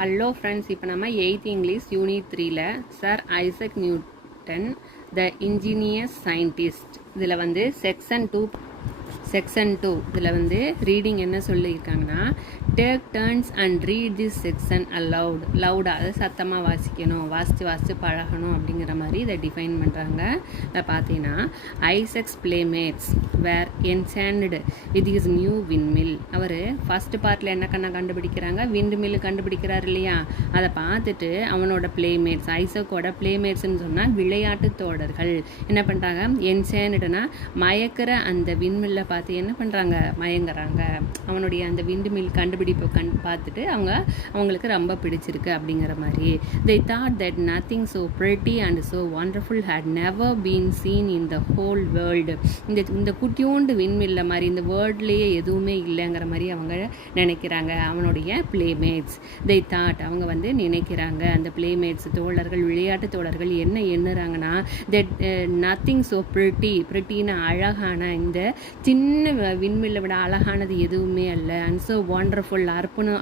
Hello friends, இப்போ நம்ம 8th English unit 3ல sir Isaac Newton the ingenious scientist இதில் வந்து செக்ஷன் 2 இதில் வந்து ரீடிங் என்ன சொல்லியிருக்காங்கன்னா, take turns and read this section aloud. லவுடாக, அதை சத்தமாக வாசித்து பழகணும் அப்படிங்கிற மாதிரி இதை டிஃபைன் பண்ணுறாங்க. இதை பார்த்தீங்கன்னா, Isaac's playmates were enchanted with his new windmill. அவர் ஃபஸ்ட்டு பார்ட்டில் என்ன கண்டுபிடிக்கிறாங்க, விண்மில் கண்டுபிடிக்கிறார் இல்லையா. அதை பார்த்துட்டு அவனோட பிளேமேட்ஸ், ஐசக்கோட பிளேமேட்ஸ்ன்னு சொன்னால் விளையாட்டு தோழர்கள் என்ன பண்ணுறாங்க, என்சாண்டட்னா மயக்கிற அந்த விண்மில்லை பார்த்து என்ன பண்ணுறாங்க, மயங்குறாங்க. அவனுடைய அந்த விண்மில் கண்டுபிடிப்பை பார்த்துட்டு அவங்களுக்கு ரொம்ப பிடிச்சிருக்கு அப்படிங்கிற மாதிரி. they thought that nothing so pretty and so wonderful had never been seen in the whole world. இந்த குட்டியோண்டு விண்மில்ல மாதிரி இந்த வேர்ல்ட்லேயே எதுவுமே இல்லைங்கிற மாதிரி அவங்க நினைக்கிறாங்க. அவனுடைய பிளேமேட்ஸ் they thought, அவங்க வந்து நினைக்கிறாங்க, அந்த பிளேமேட்ஸ் தோழர்கள், விளையாட்டு தோழர்கள் என்ன எண்ணுறாங்கன்னா, that nothing so prettyனா அழகான, இந்த சின்ன விண்மில்லை விட அழகானது எதுவுமே இல்லை, அண்ட் ஸோ ஒண்டர்ஃபுல்,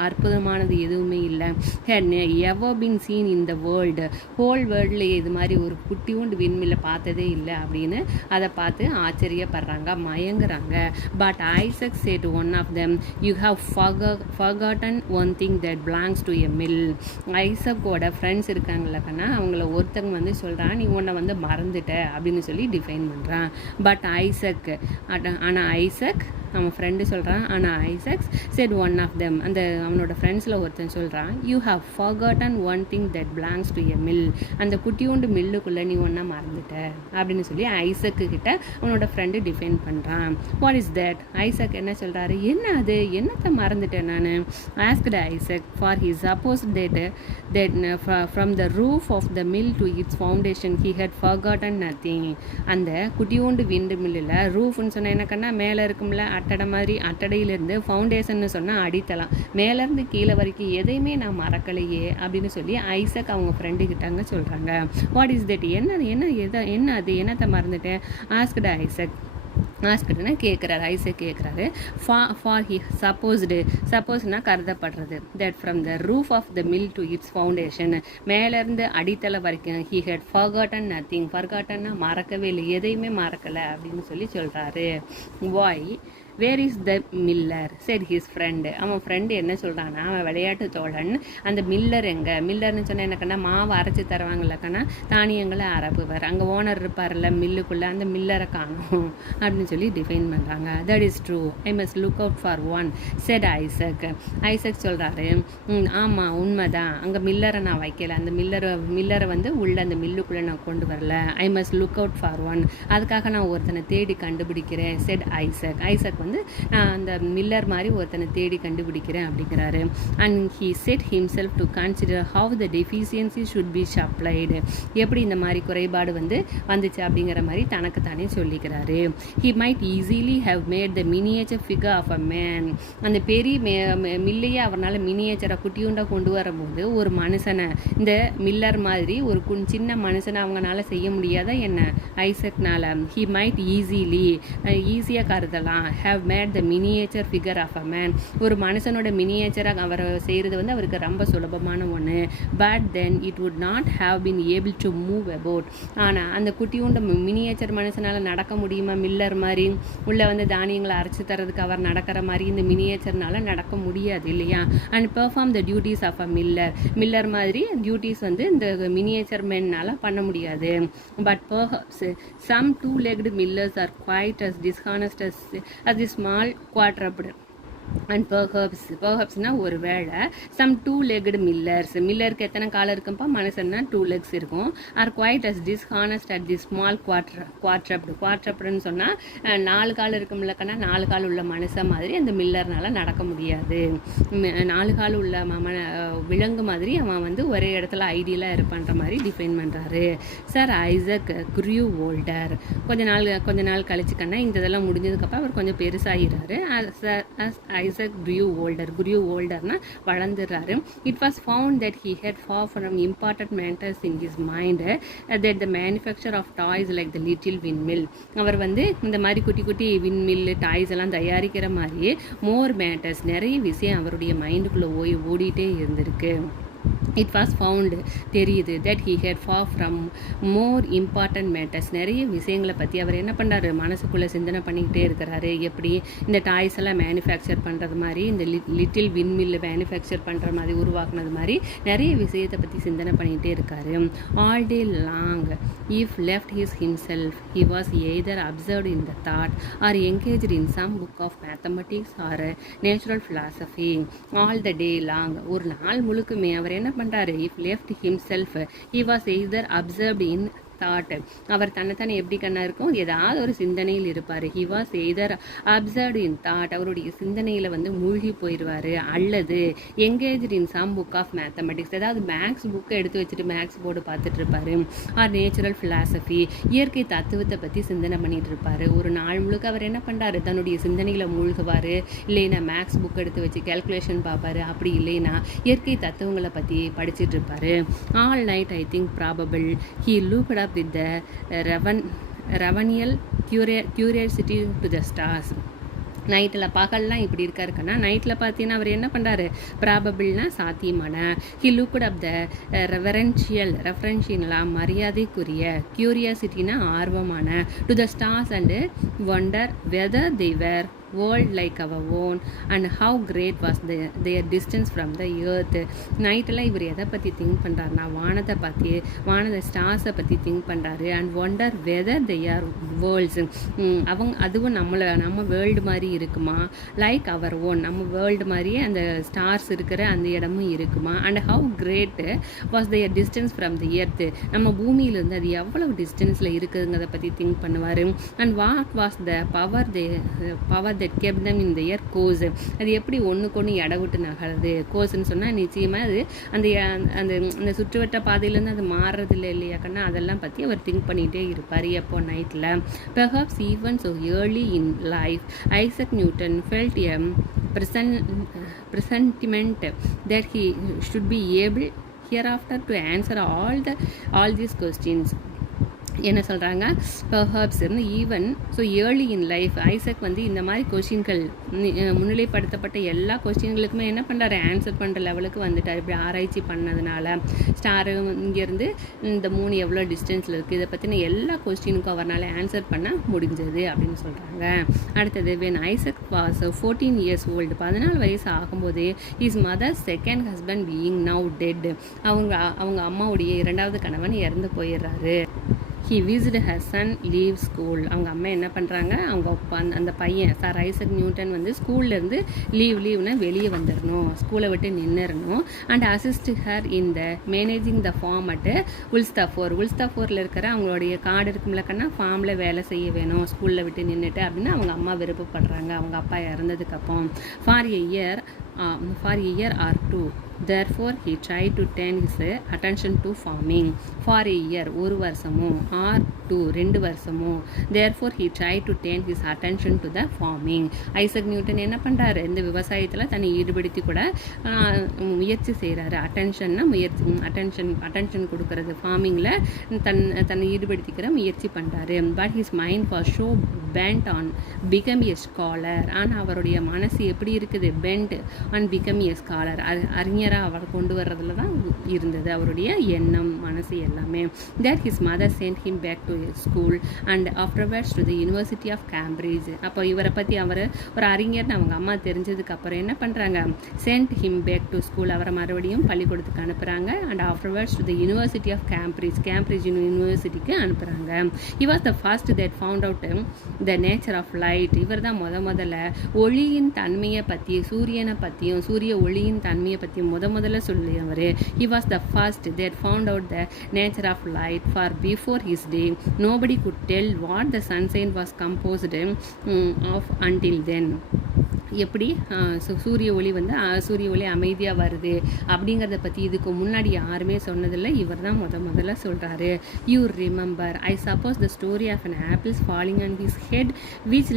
அற்புதமானது எதுவுமே இல்லை, had ever been seen in the world, whole வேர்ல்ட்லேயே இது மாதிரி ஒரு குட்டியோண்டு விண்மில்லை பார்த்ததே இல்லை அப்படின்னு அதை பார்த்து ஆச்சரியப்படுறாங்க, மயங்குறாங்க. But Isaac said to one of them, you have forgotten one thing that belongs to a mill. ஐசக்கோட ஃப்ரெண்ட்ஸ் இருக்காங்களக்கன்னா, அவங்கள ஒருத்தங்க வந்து சொல்கிறான், நீ உன்னை வந்து மறந்துட்ட அப்படின்னு சொல்லி டிஃபைன் பண்ணுறான். பட் ஐசக், ஆனால் ஐசக் அவன் ஃப்ரெண்டு சொல்கிறான், ஆனால் Isaac's said one of them, அந்த அவனோட ஃப்ரெண்ட்ஸில் ஒருத்தன் சொல்கிறான், you have forgotten one thing that belongs to a mill. அந்த குட்டியோண்டு மில்லுக்குள்ளே நீ ஒன்றா மறந்துட்ட அப்படின்னு சொல்லி ஐசக்கு கிட்ட அவனோட ஃப்ரெண்டு டிஃபைன் பண்ணுறான். What is that? ஐசக் என்ன சொல்கிறாரு, என்ன அது, என்னத்தை மறந்துட்டேன் நான். Asked Isaac for he suppose that from the roof of the mill to its foundation he had forgotten nothing. அந்த குட்டியோண்டு விண்டு மில்லில் ரூஃப்னு சொன்ன என்னக்கன்னா, மேலே இருக்கும்ல அட்டடை மாதிரி, அட்டடையிலேருந்து ஃபவுண்டேஷன்னு சொன்னால் அடித்தலாம், மேலேருந்து கீழே வரைக்கும் எதையுமே நான் மறக்கலையே அப்படின்னு சொல்லி ஐசக் அவங்க ஃப்ரெண்டு கிட்டாங்க சொல்கிறாங்க. வாட் இஸ் தட், என்ன அது, என்னத்தை மறந்துட்டேன். ஆஸ்க்டு ஐசக், ஆஸ்கட்னா கேட்குறாரு, ஐசக் கேட்குறாரு. ஃபார் ஹி சப்போஸ்னா கருதப்படுறது, that from the roof of the mill to its foundation, மேலேருந்து அடித்தளை வரைக்கும் ஹி ஹேட் ஃபர்காட்டன் நத்திங். ஃபர்காட்டன்னா மறக்கவே இல்லை, எதையுமே மறக்கலை அப்படின்னு சொல்லி சொல்கிறாரு. Why where is the miller said his friend. அவன் ஃப்ரெண்டு என்ன சொல்கிறான்னா, அவன் விளையாட்டு தோழன், அந்த மில்லர் எங்கே, மில்லர்னு சொன்னால் எனக்குன்னா மாவு அரைச்சி தருவாங்கல்லக்கன்னா தானியங்களை அரைப்புவர், அங்கே ஓனர் இருப்பார்ல மில்லுக்குள்ளே, அந்த மில்லரை காணும் அப்படின்னு சொல்லி டிஃபைன் பண்ணுறாங்க. That is true, I must look out for one said Isaac. Isaac சொல்கிறாரு, ஆமாம் உண்மைதான், அங்கே மில்லரை நான் வைக்கல, அந்த மில்லரை வந்து உள்ள அந்த மில்லுக்குள்ளே நான் கொண்டு வரல. I must look out for one, அதுக்காக நான் ஒருத்தனை தேடி கண்டுபிடிக்கிறேன் said ஐசக். ஐசக் வந்து நான் அந்த மில்லர் மாதிரி ஒருத்தனை தேடி கண்டுபிடிக்கிறேன் அப்படிங்கிறாரு. And he set himself to consider how the deficiency should be supplied, எப்படி இந்த மாதிரி குறைபாடு வந்துச்சு அப்படிங்கிற மாதிரி தனக்கு தானே சொல்லிக்கிறாரு. He might easily have made the miniature figure of a man. அந்த பெரிய மில்லையே அவரால் மினியேச்சரை குட்டியுண்டா கொண்டு வரும்போது ஒரு மனுஷனை, இந்த மில்லர் மாதிரி ஒரு சின்ன மனுஷனை அவங்களால செய்ய முடியாத என்ன ஐசக்னால. ஹி மைட் ஈஸியாக கருதலாம், how made the miniature figure of a man, ஒரு மனுஷனோட மினியேச்சராக அவர் செய்கிறது வந்து அவருக்கு ரொம்ப சுலபமான ஒன்று. But then it would not have been able to move about. ஆனால் அந்த குட்டியோண்ட மினியேச்சர் மனுஷனால் நடக்க முடியுமா, மில்லர் மாதிரி உள்ளே வந்து தானியங்களை அரைச்சி தரதுக்கு அவர் நடக்கிற மாதிரி இந்த மினியேச்சர்னால நடக்க முடியாது இல்லையா. And perform the duties of a miller மாதிரி டியூட்டிஸ் வந்து இந்த மினியேச்சர் மேனால் பண்ண முடியாது. But perhaps some two-legged millers are quite as dishonest as the small quadruped. And பெர்ஹப்ஸ்னா ஒரு வேளை, சம் two-legged millers, மில்லருக்கு எத்தனை காலம் இருக்கும்ப்பா, மனுஷன்னா 2 legs இருக்கும். Or quite as dishonest at the small குவாட்ரப்டுன்னு சொன்னால் 4 கால் இருக்கும்லக்கன்னா 4 கால் உள்ள மனுஷன் மாதிரி அந்த மில்லர்னால நடக்க முடியாது. 4 கால் உள்ள விலங்கு மாதிரி அவன் வந்து ஒரே இடத்துல ஐடியலாக இருப்பான்ற மாதிரி டிஃபைன் பண்ணுறாரு. Sir Isaac grew older. கொஞ்ச நாள் கழிச்சுக்கன்னா இந்த இதெல்லாம் முடிஞ்சதுக்கப்புறம் அவர் கொஞ்சம் பெருசாகிறாரு. Isaac grew olderனா வளர்ந்துடுறாரு. It was found that he had far from important matters in his mind that the manufacture of toys like the little windmill, அவர் வந்து இந்த மாதிரி குட்டி குட்டி விண்மில் டாய்ஸ் எல்லாம் தயாரிக்கிற மாதிரியே மோர் மேட்டர்ஸ், நிறைய விஷயம் அவருடைய மைண்டுக்குள்ளே ஓடிட்டே இருந்திருக்கு. இட் வாஸ் ஃபவுண்டு தெரியுது that he had far from more important matters. நிறைய விஷயங்களை பற்றி அவர் என்ன பண்ணுறாரு, மனசுக்குள்ளே சிந்தனை பண்ணிக்கிட்டே இருக்கிறாரு. எப்படி இந்த டாய்ஸ் எல்லாம் மேனுஃபேக்சர் பண்ணுறது மாதிரி, இந்த லிட்டில் விண்மில்லை மேனுஃபேக்சர் பண்ணுற மாதிரி உருவாக்குனது மாதிரி நிறைய விஷயத்தை பற்றி சிந்தனை பண்ணிக்கிட்டே இருக்காரு. All day long if left his himself he was either absorbed in the thought or engaged in some book of mathematics or natural philosophy. All the day long, ஒரு நாள் முழுக்குமே அவர் என்ன பண்ணுறாரு, if left himself he was either absorbed in thought, அவர் தன்னைத்தானே எப்படி கண்ணா இருக்கும், ஏதாவது ஒரு சிந்தனையில் இருப்பார். He was either absorbed in thought, அவருடைய சிந்தனையில் வந்து மூழ்கி போயிடுவார். அல்லது engaged in some book of mathematics, ஏதாவது மேக்ஸ் புக்கை எடுத்து வச்சுட்டு மேக்ஸ் போர்டு பார்த்துட்டு இருப்பார். ஆர் நேச்சுரல் ஃபிலாசபி, இயற்கை தத்துவத்தை பற்றி சிந்தனை பண்ணிட்டு இருப்பார். ஒரு நாள் முழுக்க அவர் என்ன பண்ணுறாரு, தன்னுடைய சிந்தனையில் மூழ்குவார். இல்லைன்னா மேக்ஸ் புக் எடுத்து வச்சு கேல்குலேஷன் பார்ப்பார். அப்படி இல்லைன்னா இயற்கை தத்துவங்களை பற்றி படிச்சுட்டு இருப்பார். All night I think probable he looked up with the revenal curiosity to the stars. நைட்டில் பகல்லாம் இப்படி இருக்காருக்கன்னா, நைட்டில் பார்த்தீங்கன்னா அவர் என்ன பண்ணுறாரு, ப்ராபபிள்னா சாத்தியமான, ஹி லுக்ட் அப் த ரெஃபரன்ஷியலாம் மரியாதைக்குரிய, கியூரியாசிட்டினா ஆர்வமான, to the stars and wonder whether they were world like our own and how great was their distance from the earth. நைட்டில் இவர் எதை பற்றி திங்க் பண்ணுறாருனா, வானத்தை பற்றி, வானத்தை ஸ்டார்ஸை பற்றி திங்க் பண்ணுறாரு. And wonder whether they are worlds, அதுவும் நம்ம வேர்ல்டு மாதிரி இருக்குமா, லைக் அவர் ஓன், நம்ம வேர்ல்டு மாதிரியே அந்த ஸ்டார்ஸ் இருக்கிற அந்த இடமும் இருக்குமா. And how great was their distance from the earth, நம்ம பூமியிலேருந்து அது எவ்வளவு டிஸ்டன்ஸில் இருக்குதுங்கிறத பற்றி திங்க் பண்ணுவார். And what was the power that kept them in their course, அது எப்படி ஒன்றுக்கு ஒன்று இடவிட்டு நகருது. கோர்ஸ்ன்னு சொன்னால் நிச்சயமாக அது அந்த சுற்றுவட்ட பாதையிலேருந்து அது மாறுறதில்லை இல்லையா கண்ணா, அதெல்லாம் பற்றி அவர் திங்க் பண்ணிகிட்டே இருப்பார் எப்போ நைட்டில். Perhaps even so early in life Isaac Newton felt a presentiment that he should be able hereafter to answer all these questions. என்ன சொல்கிறாங்க, perhaps even so early in life Isaac வந்து இந்த மாதிரி கொஸ்டின்கள் முன்னிலைப்படுத்தப்பட்ட எல்லா கொஸ்டின்களுக்குமே என்ன பண்ணுறாரு, ஆன்சர் பண்ணுற லெவலுக்கு வந்துட்டார். இப்படி ஆராய்ச்சி பண்ணதுனால ஸ்டாரு இங்கேருந்து இந்த மூணு எவ்வளோ டிஸ்டன்ஸில் இருக்குது, இதை பற்றின எல்லா கொஸ்டினுக்கும் அவரால் ஆன்சர் பண்ண முடிஞ்சது அப்படின்னு சொல்கிறாங்க. அடுத்தது, when Isaac was 14 years old, 14 வயசு ஆகும்போது his mother second husband being now dead, அவங்க அம்மாவுடைய இரண்டாவது கணவன் இறந்து போயிடுறாரு. He visit her son leave school, அவங்க அம்மா என்ன பண்ணுறாங்க, அவங்க அந்த பையன் சார் ஐசக் நியூட்டன் வந்து ஸ்கூல்லேருந்து லீவ்னா வெளியே வந்துடணும், ஸ்கூலை விட்டு நின்றுடணும். And assist her in the managing the farm at உல்ஸ்தாஃபோரில் இருக்கிற அவங்களுடைய கார்டு இருக்கும்லக்கன்னா ஃபார்மில் வேலை செய்ய வேணும் ஸ்கூலில் விட்டு நின்றுட்டு அப்படின்னு அவங்க அம்மா விருப்பப்படுறாங்க அவங்க அப்பா இறந்ததுக்கப்புறம். For a year or two therefore he tried to turn his attention to farming. for a year, ஒரு வருஷமோ, or to 2 வருஷமோ, therefore he tried to turn his attention to the farming. Isaac Newton என்ன பண்ணுறாரு, இந்த விவசாயத்தில் தன்னை ஈடுபடுத்தி கூட முயற்சி செய்கிறாரு. அட்டென்ஷன் கொடுக்கறது, ஃபார்மிங்கில் தன்னை ஈடுபடுத்திக்கிற முயற்சி பண்ணுறாரு. But his mind was so bent on become a scholar, ஆனால் அவருடைய மனசு எப்படி இருக்குது, bent on become a scholar, அறிஞராக அவர் கொண்டு வர்றதுல தான் இருந்தது அவருடைய எண்ணம் மனசு எல்லாமே. that his mother sent him back to school and afterwards to the University of Cambridge. அப்போ இவரை பற்றி அவர் ஒரு அறிஞர்னு அவங்க அம்மா தெரிஞ்சதுக்கு அப்புறம் என்ன பண்ணுறாங்க, sent him back to school, அவரை மறுபடியும் பள்ளிக்கூடத்துக்கு அனுப்புகிறாங்க. and afterwards to the University of Cambridge யூனிவர்சிட்டிக்கு அனுப்புகிறாங்க. he was the first that found out the nature of light. இவர் தான் முதல்ல ஒளியின் தன்மையை பற்றி, சூரியனை பற்றியும் சூரிய ஒளியின் தன்மையை பற்றியும் முதல்ல சொல்லியவர். he was the first that found out the nature of light, for before his day nobody could tell what the sunshine was composed of until then. எப்படி சூரிய ஒளி அமைதியாக வருது அப்படிங்கிறத பற்றி இதுக்கு முன்னாடி யாருமே சொன்னதில்லை, இவர் தான் முதல்ல சொல்கிறாரு. You remember, I suppose the story of an apple's falling on his head which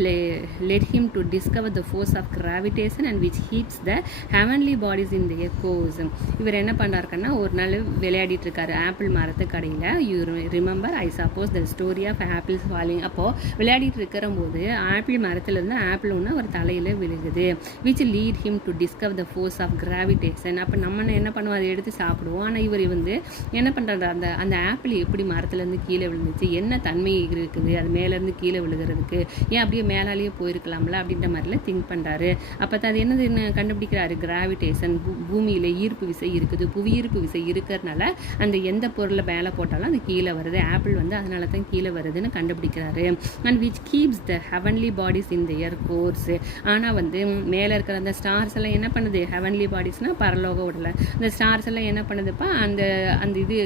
led him to discover the force of gravitation and which heats the heavenly bodies in the course. இவர் என்ன பண்ணுறாருன்னா, ஒரு நாள் விளையாடிட்டு இருக்காரு apple மரத்து கடையில். You remember, I suppose the story of apples falling, அப்போது விளையாடிட்டு இருக்கிற போது ஆப்பிள் மரத்துலேருந்து ஆப்பிள் ஒன்று அவர் தலையில் விழுது. இருக்குது, which lead him to discover the force of gravitation. அப்போ நம்ம என்ன பண்ணுவோம், அதை எடுத்து சாப்பிடுவோம். ஆனால் இவர் வந்து என்ன பண்ணுறாரு, அந்த அந்த ஆப்பிள் எப்படி மரத்துலேருந்து கீழே விழுந்துச்சு, என்ன தன்மை இருக்குது அது மேலேருந்து கீழே விழுகிறதுக்கு, ஏன் அப்படியே மேலாலேயே போயிருக்கலாம்ல அப்படின்ற மாதிரிலாம் திங்க் பண்ணுறாரு. அப்போ அது என்னதுன்னு கண்டுபிடிக்கிறாரு, கிராவிடேஷன். பூமியில் ஈர்ப்பு விசை இருக்குது, புவியீர்ப்பு விசை இருக்கிறதுனால அந்த எந்த பொருளை மேலே போட்டாலும் அது கீழே வருது, ஆப்பிள் வந்து அதனால தான் கீழே வருதுன்னு கண்டுபிடிக்கிறாரு. And which keeps the heavenly bodies in their course. ஆனால் வந்து மேலே இருக்கிற அந்த ஸ்டார்ஸ் எல்லாம் என்ன பண்ணுது, ஹெவன்லி பாடிஸ்னால் பரலோக உடலை, அந்த ஸ்டார்ஸ் எல்லாம் என்ன பண்ணுதுப்பா, அந்த அந்த இது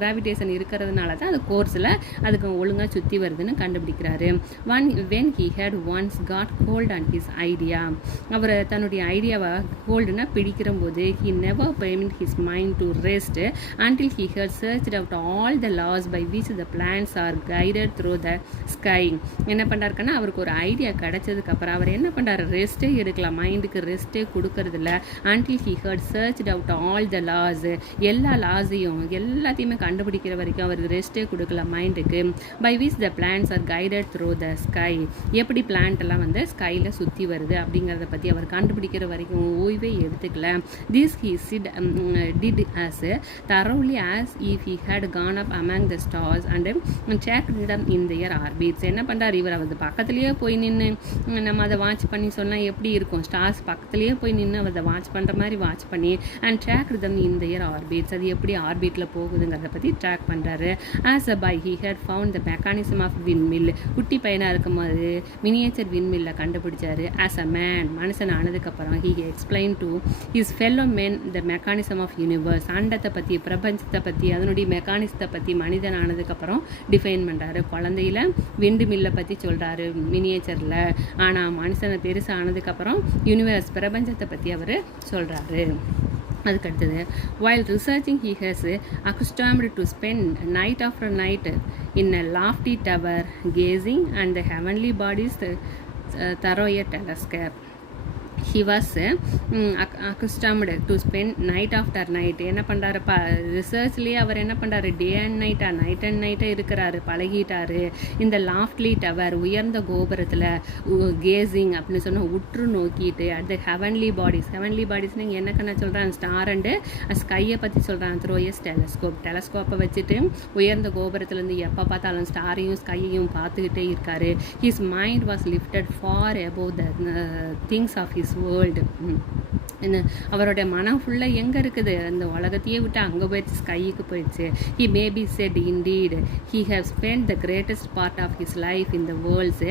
கிராவிடேஷன் இருக்கிறதுனால தான் அது கோர்ஸில் அதுக்கு ஒழுங்காக சுற்றி வருதுன்னு கண்டுபிடிக்கிறாரு. When he had once got hold on his idea, அவர் தன்னுடைய ஐடியாவை ஹோல்டுனா பிடிக்கிற போது he never permitted his mind to rest until he had searched out all the laws by which the plants are guided through the sky. என்ன பண்ணுறாருன்னா, அவருக்கு ஒரு idea கிடைச்சதுக்கு அப்புறம் அவர் என்ன பண்ணுறாரு, ரெஸ்ட்டே எடுக்கலாம், மைண்டுக்கு ரெஸ்ட்டே கொடுக்கறதில்ல. until he had searched out all the laws, எல்லா லாஸையும் எல்லாத்தையுமே கண்டுபிடிக்கிற வரைக்கும் அவருக்கு ரெஸ்ட்டே கொடுக்கல மைண்டுக்கு. by which the plants are guided through the sky, எப்படி பிளான்ட் எல்லாம் வந்து ஸ்கையில் சுற்றி வருது அப்படிங்கிறத பற்றி அவர் கண்டுபிடிக்கிற வரைக்கும் ஓய்வே எடுத்துக்கல. This he did as thoroughly as if he had gone up among the stars and checked them in their orbits. என்ன பண்ணுறாரு, இவர் அது பக்கத்துலேயே போய் நின்று நம்ம அதை வாட்ச் பண்ணி சொன்னால் எப்படி இருக்கும், ஸ்டார்ஸ் பக்கத்துலேயே போய் நின்று அதை வாட்ச் பண்ணுற மாதிரி வாட்ச் பண்ணி and checked them in their orbits, அது எப்படி ஆர்பிட்டில் போகுதுங்கிறத பற்றி ட்ராக் பண்ணுறாரு. As a bye he had found the mechanism of windmill, குட்டி பையனாக இருக்கும்போது மினியேச்சர் விண்மில்லை கண்டுபிடிச்சாரு. ஆஸ் அ மேன், மனுஷன் ஆனதுக்கப்புறம் he explained to his fellow men the mechanism of universe, அண்டத்தை பற்றி, பிரபஞ்சத்தை பற்றி, அதனுடைய மெக்கானிசத்தை பற்றி மனிதன் ஆனதுக்கப்புறம் டிஃபைன் பண்ணுறாரு. குழந்தையில விண்டு மில்லை பற்றி சொல்கிறாரு மினியேச்சரில், ஆனால் மனுஷனை பெருசு ஆனதுக்கப்புறம் யூனிவர்ஸ் பிரபஞ்சத்தை பற்றி அவர் சொல்கிறாரு. அதுக்கடுத்தது, while researching he has accustomed to spend night after night in a lofty tower gazing and the heavenly bodies through a telescope. he was accustomed to spend night after night. என்ன பண்ணுறாருப்பா, ரிசர்ச்லேயே அவர் என்ன பண்ணுறாரு, day and நைட்டாக night and நைட்டாக இருக்கிறாரு, பழகிட்டாரு. இந்த லாஃப்ட்லி tower, உயர்ந்த கோபுரத்தில் கேசிங் அப்படின்னு சொன்னால் உற்று நோக்கிட்டு, அடுத்து ஹெவன்லி பாடிஸ், ஹெவன்லி பாடிஸ்னு என்ன கண்ண சொல்கிறான், ஸ்டார் அண்டு ஸ்கையை பற்றி சொல்கிறான். த்ரூ எஸ் டெலஸ்கோப்பை வச்சுட்டு உயர்ந்த கோபுரத்துலேருந்து எப்போ பார்த்தாலும் ஸ்டாரையும் ஸ்கையையும் பார்த்துக்கிட்டே இருக்காரு. His mind was lifted far above the things of his world. அவருடைய மனம் ஃபுல்லாக எங்கே இருக்குது, அந்த உலகத்தையே விட்டு அங்கே போயிடுச்சு, ஸ்கைக்கு போயிடுச்சு. He may be said indeed he have spent the greatest part of his life in the worlds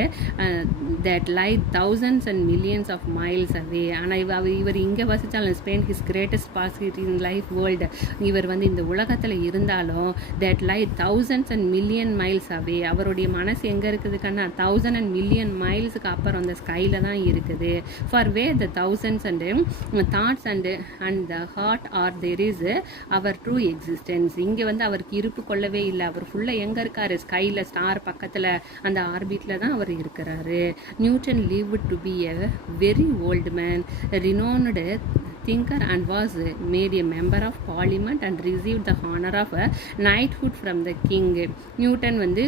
that lie thousands and millions of miles away. ஆனால் இவர் இங்கே வசித்தாலும் spend his greatest part in life world, இவர் வந்து இந்த உலகத்தில் இருந்தாலும் that lie thousands and million miles away. அவருடைய மனசு எங்கே இருக்குது கண்ணா, 1000 and million மைல்ஸுக்கு அப்புறம் அந்த ஸ்கையில் தான் இருக்குது. Far way the thousands and thoughts and the heart are there is our true existence. இங்கே வந்து அவருக்கு இருப்பு கொள்ளவே இல்லை, அவர் ஃபுல்லாக எங்கே இருக்காரு, ஸ்கையில் ஸ்டார் பக்கத்தில் அந்த ஆர்பிட்டில் தான் அவர் இருக்கிறாரு. Newton lived to be a very old man, renowned thinker and was made a member of parliament and received the honor of a knighthood from the king. Newton வந்து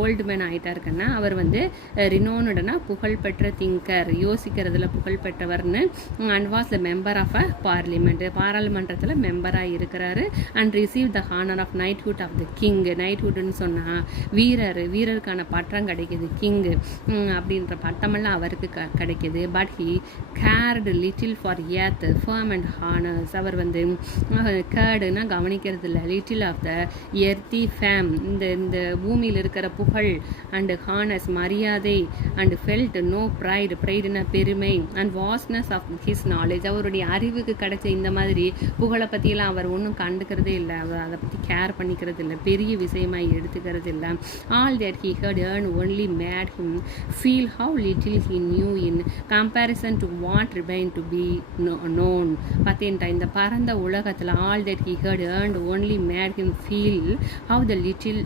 ஓல்டு மேன் ஆகிட்டாருக்குன்னா அவர் வந்து ரினோனுடனா புகழ்பெற்ற திங்கர், யோசிக்கிறதுல புகழ்பெற்றவர்னு, and was the member of a parliament, பாராளுமன்றத்தில் மெம்பராக இருக்கிறாரு. And receive the honour of knighthood of the king. நைட்ஹுட்னு சொன்னால் வீரருக்கான பட்டம் கிடைக்கிது, கிங் அப்படின்ற பட்டமெல்லாம் அவருக்கு கிடைக்கிது. But he cared little for earth firm and honours. அவர் வந்து கேர்டுனா கவனிக்கிறது இல்லை, little of the earthy fame, இந்த பூமியில் இருக்கிற புகழ், அண்டு ஹானஸ் மரியாதை, அண்டு ஃபெல்ட் நோ ப்ரைடுனா பெருமை, அண்ட் வாஸ்னஸ் ஆஃப் ஹிஸ் நாலேஜ், அவருடைய அறிவுக்கு கிடைச்ச இந்த மாதிரி புகழை பற்றியெல்லாம் அவர் ஒன்றும் கண்டுக்கிறதே இல்லை, அவர் அதை பற்றி கேர் பண்ணிக்கிறது இல்லை, பெரிய விஷயமாக எடுத்துக்கிறது இல்லை. All that he heard earn only made him feel how little he knew in comparison to what remain to be known. பார்த்தீன்ட்டா இந்த பரந்த உலகத்தில் all that he had earned only made him feel how the little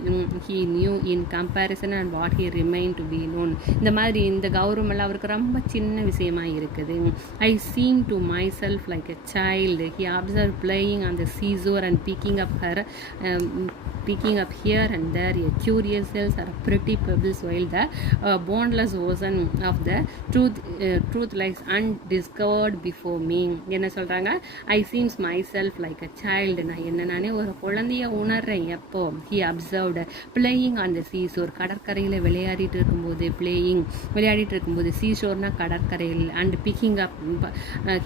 he knew in comparison and what he remained to be known. இந்த மாதிரி இந்த கௌரவமெல்லாம் அவருக்கு ரொம்ப சின்ன விஷயமா இருக்குது. I seemed to myself like a child. He observed playing on the seashore and picking up here and there a curious cells or pretty pebbles, while the boundless ocean of the truth lies undiscovered before me. என்ன சொல்றாங்க? I seems myself like a child. நான் என்ன நானே ஒரு குழந்தைய உணர்றேன். எப்போ? He observed playing on the seashore. கடற்கரையில் விளையாடிட்டு இருக்கும்போது seashore-னா கடற்கரையில், and picking up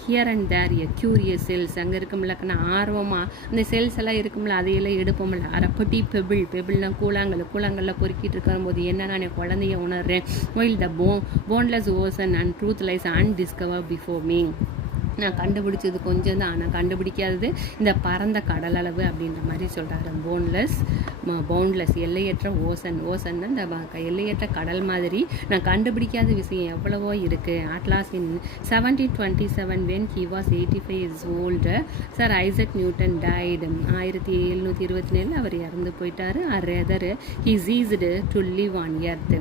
here and there a curious cells. அங்கே இருக்கும்லக்கன்னா ஆர்வமாக அந்த செல்ஸ் எல்லாம் இருக்கும்ல, அதையெல்லாம் எடுப்போம்ல. அரப்பட்டி பெபிள்னா கூழாங்கல்ல பொறுக்கிட்டு இருக்கும்போது என்ன நான் குழந்தைய உணர்றேன். while the boundless ocean and truth lies undiscovered before me. நான் கண்டுபிடிச்சது கொஞ்சம் தான், ஆனால் கண்டுபிடிக்காதது இந்த பரந்த கடல் அளவு அப்படின்ற மாதிரி சொல்கிறாரு. பவுண்ட்லெஸ் எல்லையற்ற ஓசன் இந்த எல்லையற்ற கடல் மாதிரி நான் கண்டுபிடிக்காத விஷயம் எவ்வளவோ இருக்குது. Atlas in 1727 when he was 85 years old, Sir Isaac Newton died. 1727 அவர் இறந்து போயிட்டார். rather he ceased to live on earth.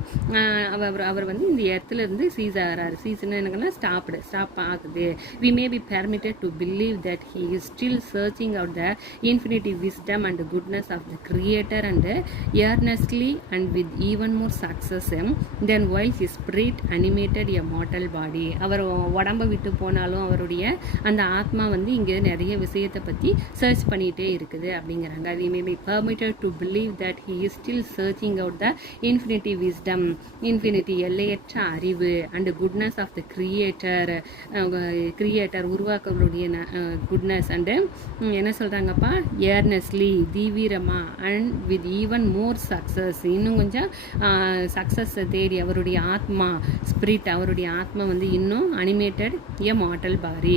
அவர் வந்து இந்த எர்த்தில் இருந்து சீஸ் ஆகிறாரு. சீஸ்ன்னு என்னங்கன்னா ஸ்டாப் ஆகுது. we may be permitted to believe that he is still searching out the infinite wisdom and goodness of the creator, and earnestly and with even more success than while his spirit animated a mortal body. அவர் உடம்பை விட்டு போனாலும் அவருடைய அந்த ஆத்மா வந்து இங்கே நிறைய விஷயத்தை பற்றி சர்ச் பண்ணிகிட்டே இருக்குது அப்படிங்கிறாங்க. we may be permitted to believe that he is still searching out the infinite wisdom, infinity எல்லையற்ற அறிவு, and goodness of the creator உருவாக்கவருடைய குட்னஸ், அண்டு என்ன சொல்கிறாங்கப்பா, ஏர்னஸ்லி தீவிரமா, and with even more success இன்னும் கொஞ்சம் சக்ஸஸை தேடி அவருடைய ஆத்மா அவருடைய ஆத்மா வந்து இன்னும் அனிமேட்டட் ஏ மார்டல் பாடி,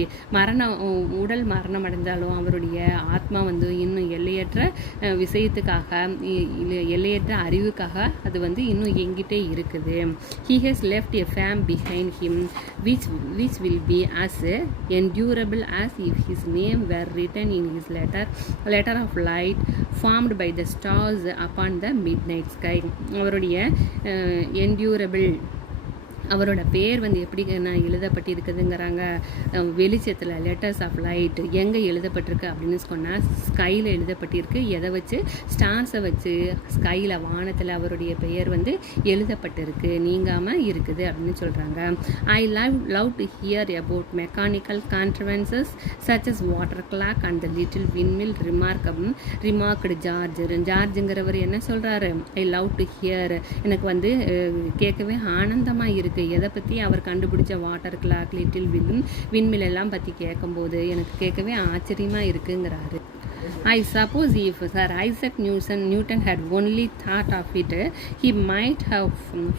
உடல் மரணம் அடைந்தாலும் அவருடைய ஆத்மா வந்து இன்னும் எல்லையற்ற விஷயத்துக்காக எல்லையற்ற அறிவுக்காக அது வந்து இன்னும் எங்கிட்டே இருக்குது. he has left a fame behind him which will be as endurable as if his name were written in his letter of light formed by the stars upon the midnight sky. அவருடைய endurable அவரோட பேர் வந்து எப்படி நான் எழுதப்பட்டிருக்குதுங்கிறாங்க, வெளிச்சத்தில் letters of light எங்கே எழுதப்பட்டிருக்கு அப்படின்னு சொன்னால் ஸ்கையில் எழுதப்பட்டிருக்கு. எதை வச்சு? ஸ்டார்ஸை வச்சு ஸ்கையில் வானத்தில் அவருடைய பெயர் வந்து எழுதப்பட்டிருக்கு, நீங்காமல் இருக்குது அப்படின்னு சொல்கிறாங்க. I love to hear about mechanical contrivances such as water clock and the little windmill remarked ஜார்ஜுங்கிறவர் என்ன சொல்கிறாரு? ஐ லவ் டு ஹியர், எனக்கு வந்து கேட்கவே ஆனந்தமாக இருக்குது. எதை பற்றி? அவர் கண்டுபிடிச்ச வாட்டர் கிளாக், லிட்டில் விண்மில் எல்லாம் பற்றி கேட்கும்போது எனக்கு கேட்கவே ஆச்சரியமாக இருக்குங்கிறாரு. I suppose if Sir Isaac Newton had only thought of it, he might have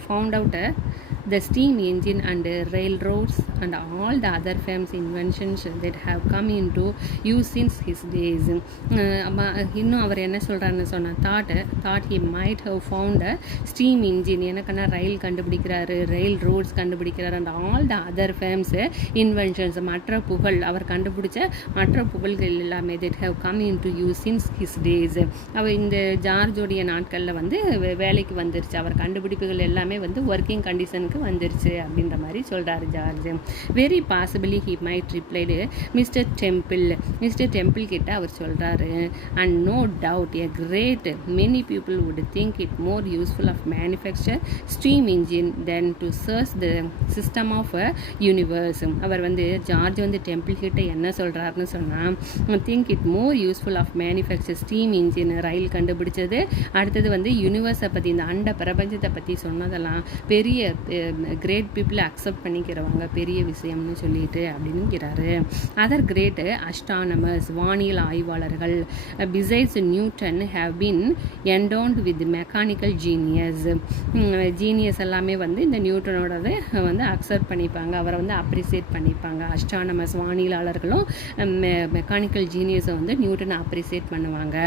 found out the steam engine and railroads and all the other famous inventions that have come into use since his days. இன்னும் அவர் என்ன சொல்கிறாருன்னு சொன்னால் thought he might have found a steam engine, எனக்குன்னா ரயில் கண்டுபிடிக்கிறாரு, railroads கண்டுபிடிக்கிறாரு, and all the other famous inventions, மற்ற புகழ் அவர் கண்டுபிடிச்ச மற்ற புகழ்கள் எல்லாமே that have come into use since his days. அவர் இந்த ஜார்ஜோடைய நாட்களில் வந்து வேலைக்கு வந்துருச்சு, அவர் கண்டுபிடிப்புகள் எல்லாமே வந்து ஒர்க்கிங் கண்டிஷனுக்கு வந்துருச்சு அப்படின்ற மாதிரி சொல்கிறாரு George. Very possibly he might replied mister Temple கிட்ட அவர் சொல்கிறாரு. And no doubt a great many people would think it more useful of manufacture stream engine then to search the system of universe. அவர் வந்து George வந்து Temple கிட்ட என்ன சொல்கிறாருன்னு சொன்னால், think it more useful of manufacture stream engine ரயில் கண்டுபிடிச்சது, அடுத்தது வந்து யூனிவர்ஸை பற்றி இந்த அண்ட பிரபஞ்சத்தை பற்றி சொன்னதெல்லாம் பெரிய கிரேட் பீப்புளை அக்செப்ட் பண்ணிக்கிறவங்க பெரிய விஷயம்னு சொல்லிட்டு அப்படின்னுங்கிறாரு. அதர் கிரேட் அஸ்ட்ரானமர்ஸ் வானியல் ஆய்வாளர்கள் besides Newton have been endowed with mechanical genius எல்லாமே வந்து இந்த நியூட்டனோடது வந்து அக்செப்ட் பண்ணிப்பாங்க, அவரை வந்து அப்ரிசியேட் பண்ணிப்பாங்க. அஸ்ட்ரானமர்ஸ் வானியலாளர்களும் மெக்கானிக்கல் ஜீனியஸை வந்து நியூட்டனை அப்ரிசியேட் பண்ணுவாங்க.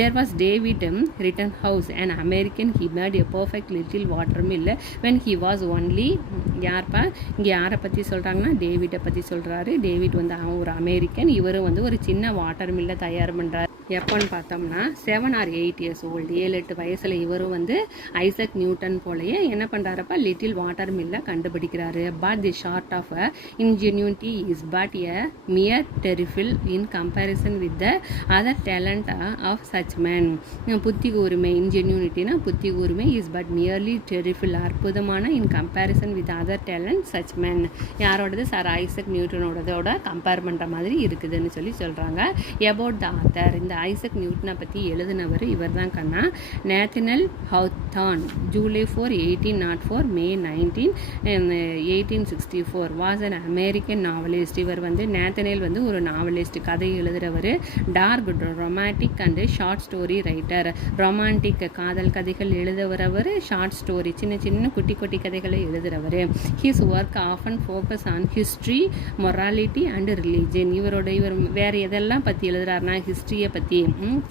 There was David Rittenhouse, an American, he made a perfect little water mill when he was only only யார்ப்பா இங்கே யாரை பற்றி சொல்கிறாங்கன்னா டேவிட்டை பற்றி சொல்கிறாரு. டேவிட் வந்து அவன் ஒரு அமெரிக்கன். இவரும் வந்து ஒரு சின்ன வாட்டர் மில்லை தயார் பண்ணுறாரு. எப்போன்னு பார்த்தோம்னா 7 or 8 years old, 7-8 வயசில் இவரும் வந்து ஐசக் நியூட்டன் போலயே என்ன பண்ணுறாருப்பா லிட்டில் வாட்டர் மில்லை கண்டுபிடிக்கிறாரு. But the short of ingenuity is but a mere trifle in comparison with the other talent of such man. புத்தி கூர்மை, இன்ஜென்யூனிட்டினா புத்தி கூர்மை, இஸ் பட் மியர்லி டெரிஃபில் அற்புதமான in comparison with other talent such man. யாரோடது? Sir Isaac நியூட்டனோடதோட compare பண்ணுற மாதிரி இருக்குதுன்னு சொல்கிறாங்க. எபவுட் த ஆத்தர், இந்த ஐசக் நியூட்டனை பற்றி எழுதினவர் இவர் தான் கண்ணா. Nathaniel Hawthorne, July 4, 1804, May 19, 1864 was an American novelist. இவர் வந்து நேத்தனேல் வந்து ஒரு நாவலிஸ்ட், கதை எழுதுகிறவர். Dark romantic and short story writer, romantic காதல் கதைகள் எழுதுகிறவர். ஷார்ட் ஸ்டோரி சின்ன சின்ன குட்டி குட்டி கதைகளை எழுதுகிறவர். His work often focus on history, morality and religion. இவர் வேறு எதெல்லாம் பற்றி எழுதுறாருனா ஹிஸ்ட்ரியை பற்றி,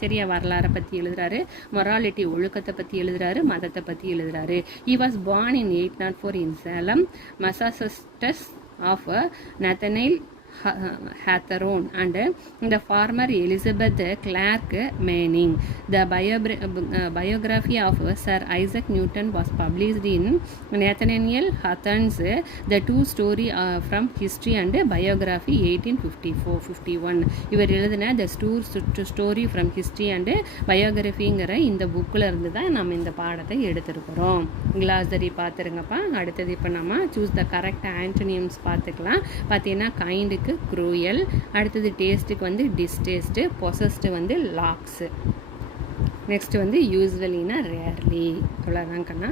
சரியா வரலாறை பற்றி எழுதுறாரு, மொராலிட்டி ஒழுக்கத்தை பற்றி எழுதுறாரு, மதத்தை பற்றி எழுதுறாரு. He was born in 804 in Salem, Massachusetts of Nathaniel Hawthorne and the former Elizabeth Clark Manning. The biography of Sir Isaac Newton was published in Nathaniel Hawthorne's The Two Story from History and Biography 1854-51. இவர் எழுதின The Story from History and Biographyங்கிற இந்த புக்கில் இருந்து தான் நம்ம இந்த பாடத்தை எடுத்துருக்கிறோம். கிளாஸரி பார்த்துருங்கப்பா. அடுத்தது இப்போ நம்ம சூஸ் த கரெக்ட் ஆன்டோனியம்ஸ் பார்த்துக்கலாம். பார்த்தீங்கன்னா கைண்டுக்கு க்ரூயல், அடுத்தது டேஸ்ட்டுக்கு வந்து டிஸ்டேஸ்ட்டு, பொசஸ்டு வந்து லாக்ஸு, நெக்ஸ்ட் வந்து யூஸ்வலினா ரேர்லி. அவ்வளோதான் கண்ணா.